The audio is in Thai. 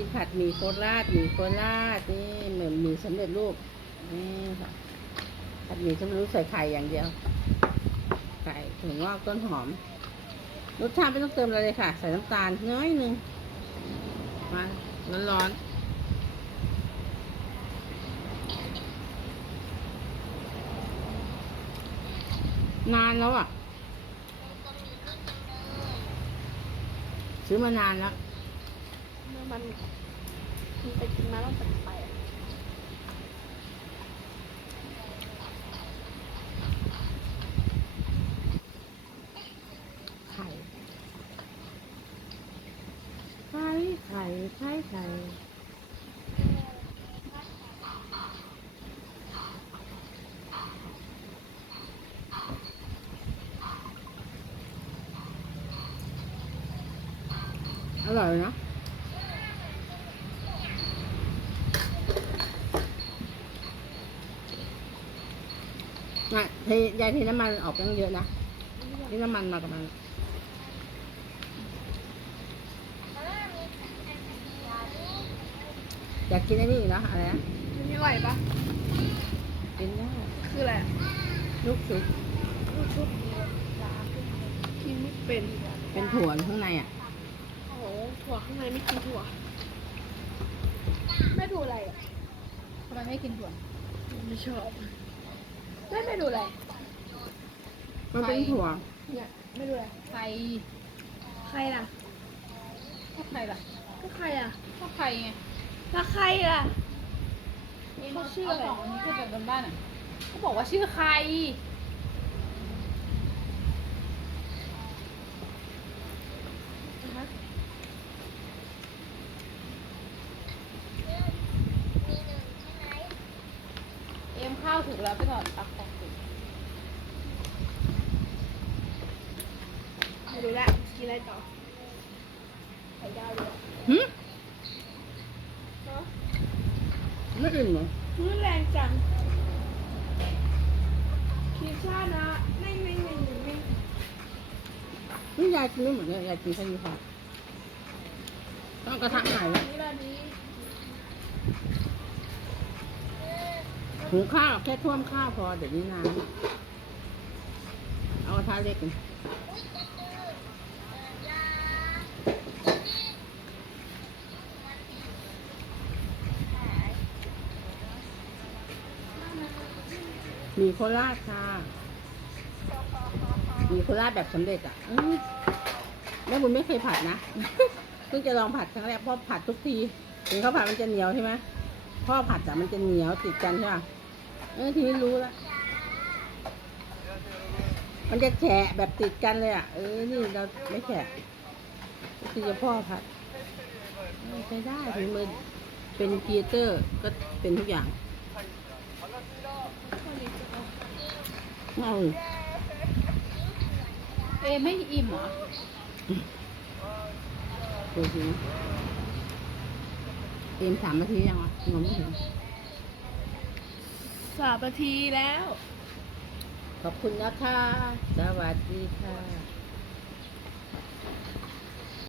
กินผัดหมี่โคราชหมี่โคราชนี่เหมือนหมี่สำเร็จรูปนี่ค่ะผัดหมี่สำเร็จรูปใส่ไข่อย่างเดียวไข่ถั่วงอกต้นหอมรสชาติไม่ต้องเติมอะไรเลยค่ะ ใส่น้ำตาลน้อยหนึ่งมาร้อนๆนานแล้วอะ ซื้อมานานแล้ว มันมันไปกินมาต้องแปไข่ไข่ไข่ไข่ไข่อร่อยนะ น่ะเทยายเทน้ำมันออกตั้งเยอะนะนี่น้ำมันมากับมันอยากกินไอ้นี่อีกเนะอะไรนะอันนี้อร่อยปะกินได้คืออะไรอะลูกซุปลูกชุบกินไม่เป็นเป็นถั่วอยู่ข้างในอะโอ้โหถั่วข้างในไม่กินถั่วแม่ดูอะไรอะทำไมไม่กินถั่วไม่ชอบ แม่ไม่ดูอะไรมันเป็นถั่วเนี่ยไม่ดูอะไรใครใครล่ะก็ใครล่ะก็ใครอะก็ใครไงแล้วใครล่ะนี่เขาชื่อเอาอะไรสองอันนี้ขึ้นไปบนบ้านอะเขาบอกว่าชื่อใคร นะคะ เอ็มข้าวถึงแล้วไปถอดตักออกสิไม่ดูละกินอะไรต่อไข่ดาวเลยหึเนาะไม่อื่นเหรอมื้อแรงจังคิดว่านะไม่ไม่ไม่ไม่ไม่นี่ยายกินไม่หมดเลยยายกินแค่นี้ค่ะต้องเอากระทะใหม่แล้ว นี่ละนี้ หุงข้าวแค่ท่วมข้าวพอเดี๋ยวนี้น้ำเอากระทะเล็กกันมีโคราชค่ะมีโคราชแบบสำเร็จอะแม่บุญไม่เคยผัดนะเพิ่งจะลองผัดครั้งแรกพราะผัดทุกทีถึงเขาผัดมันจะเหนียวใช่ไหมพ่อผัดอะมันจะเหนียวติดกันใช่ป่ะ เออทีนี้รู้แล้วมันจะแฉะแบบติดกันเลยอะ เออ นี่เราไม่แฉะคือจะพ่อผัดเออใช้ได้ถึงมือเป็นครีเอเตอร์ก็เป็นทุกอย่างวันนี้จะเอาเอาเอ็มไม่อิ่มเหรอดูสิเอ็มสามนาทียังวะงงไม่ถึง สามนาทีแล้ว ขอบคุณนะคะ สวัสดีค่ะ